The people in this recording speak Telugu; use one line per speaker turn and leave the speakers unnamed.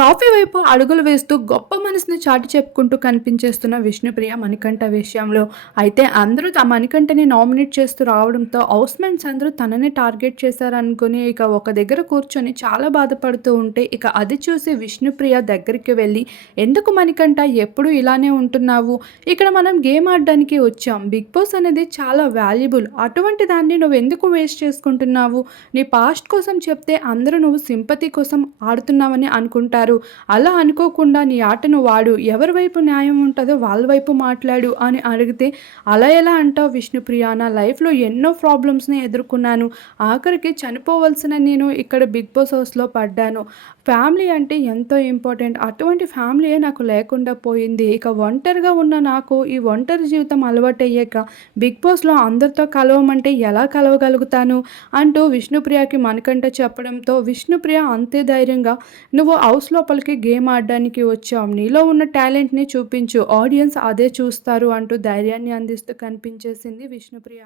ట్రాఫీ వైపు అడుగులు వేస్తూ గొప్ప మనసుని చాటి చెప్పుకుంటూ కనిపించేస్తున్న విష్ణుప్రియ మణికంఠ విషయంలో. అయితే అందరూ ఆ మణికంఠని నామినేట్ చేస్తూ రావడంతో హౌస్మెంట్స్ అందరూ తననే టార్గెట్ చేశారనుకుని ఇక ఒక దగ్గర కూర్చొని చాలా బాధపడుతూ ఉంటే ఇక అది చూసి విష్ణుప్రియ దగ్గరికి వెళ్ళి ఎందుకు మణికంఠ ఎప్పుడు ఇలానే ఉంటున్నావు? ఇక్కడ మనం గేమ్ ఆడడానికి వచ్చాం. బిగ్ బాస్ అనేది చాలా వాల్యుబుల్. అటువంటి దాన్ని నువ్వు ఎందుకు వేస్ట్ చేసుకుంటున్నావు? నీ పాస్ట్ కోసం చెప్తే అందరూ నువ్వు సింపతి కోసం ఆడుతున్నావని అనుకుంటారు. అలా అనుకోకుండా నీ ఆటను వాడు. ఎవరి వైపు న్యాయం ఉంటుందో వాళ్ళ వైపు మాట్లాడు అని అడిగితే అలా ఎలా అంటావు విష్ణుప్రియ? నా లైఫ్లో ఎన్నో ప్రాబ్లమ్స్ని ఎదుర్కొన్నాను. ఆఖరికి చనిపోవలసిన నేను ఇక్కడ బిగ్ బాస్ హౌస్లో పడ్డాను. ఫ్యామిలీ అంటే ఎంతో ఇంపార్టెంట్. అటువంటి ఫ్యామిలీయే నాకు లేకుండా పోయింది. ఇక ఒంటరిగా ఉన్న నాకు ఈ ఒంటరి జీవితం అలవాటయ్యాక బిగ్ బాస్లో అందరితో కలవమంటే ఎలా కలవగలుగుతాను? అంటూ విష్ణుప్రియకి మనకంట చెప్పడంతో విష్ణుప్రియ అంతే ధైర్యంగా నువ్వు హౌస్ లోపలికి గేమ్ ఆడడానికి వచ్చావు నీలో ఉన్న టాలెంట్ని చూపించు. ఆడియన్స్ అదే చూస్తారు అంటూ ధైర్యాన్ని అందిస్తూ కనిపించేసింది విష్ణుప్రియ.